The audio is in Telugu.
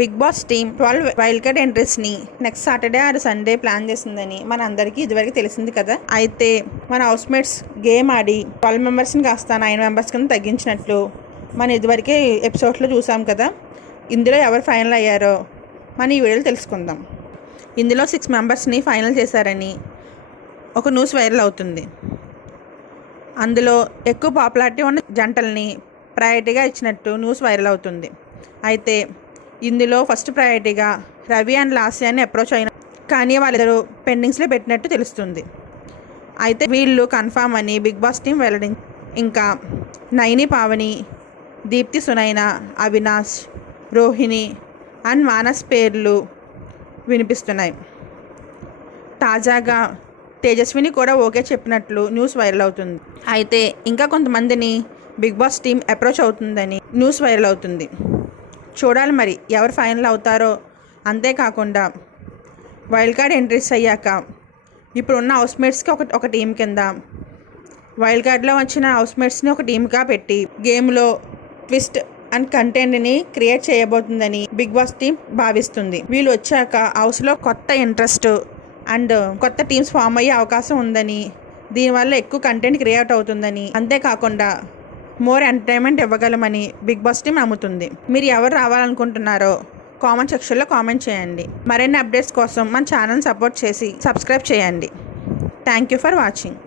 Bigg Boss team twelve wild card ఎంట్రీస్ని next Saturday or Sunday plan చేసిందని మన అందరికీ ఇదివరకు తెలిసింది కదా. అయితే మన హౌస్మేట్స్ గేమ్ ఆడి ట్వెల్వ్ మెంబర్స్ని కాస్త నైన్ మెంబర్స్ కింద తగ్గించినట్లు మనం ఇదివరకే ఎపిసోడ్లో చూసాం కదా. ఇందులో ఎవరు ఫైనల్ అయ్యారో మన ఈ వీడియోలో తెలుసుకుందాం. ఇందులో సిక్స్ మెంబర్స్ని ఫైనల్ చేశారని ఒక న్యూస్ వైరల్ అవుతుంది. అందులో ఎక్కువ పాపులారిటీ ఉన్న జంటల్ని ప్రయారిటీగా ఇచ్చినట్టు న్యూస్ వైరల్ అవుతుంది. అయితే ఇందులో ఫస్ట్ ప్రయారిటీగా రవి అండ్ లాస్యాన్ని అప్రోచ్ అయిన కానీ వాళ్ళిద్దరూ పెండింగ్స్లో పెట్టినట్టు తెలుస్తుంది. అయితే వీళ్ళు కన్ఫామ్ అని బిగ్ బాస్ టీం వెల్లడి ఇంకా నైని పావని దీప్తి సునైన అవినాష్ రోహిణి అండ్ మానస్ పేర్లు వినిపిస్తున్నాయి. తాజాగా తేజస్విని కూడా ఓకే చెప్పినట్లు న్యూస్ వైరల్ అవుతుంది. అయితే ఇంకా కొంతమందిని బిగ్ బాస్ టీం అప్రోచ్ అవుతుందని న్యూస్ వైరల్ అవుతుంది. చూడాలి మరి. ఎవరు ఫైనల్ అవుతారో. అంతేకాకుండా వైల్డ్ కార్డ్ ఎంట్రీస్ అయ్యాక ఇప్పుడున్న హౌస్మేట్స్కి ఒక ఒక టీం కింద. వైల్డ్ కార్డ్లో వచ్చిన హౌస్మేట్స్ని ఒక టీమ్గా పెట్టి గేమ్లో ట్విస్ట్ అండ్ కంటెంట్ని క్రియేట్ చేయబోతుందని బిగ్ బాస్ టీం భావిస్తుంది. వీళ్ళు వచ్చాక హౌస్లో కొత్త ఇంట్రెస్ట్ అండ్ కొత్త టీమ్స్ ఫామ్ అయ్యే అవకాశం ఉందని దీనివల్ల ఎక్కువ కంటెంట్ క్రియేట్ అవుతుందని అంతేకాకుండా మోర్ ఎంటర్టైన్మెంట్ ఇవ్వగలమని బిగ్ బాస్ టీం నమ్ముతుంది. మీరు ఎవరు రావాలనుకుంటున్నారో కామెంట్ సెక్షన్లో కామెంట్ చేయండి. మరిన్ని అప్డేట్స్ కోసం మన ఛానల్ సపోర్ట్ చేసి సబ్స్క్రైబ్ చేయండి. Thank you for watching.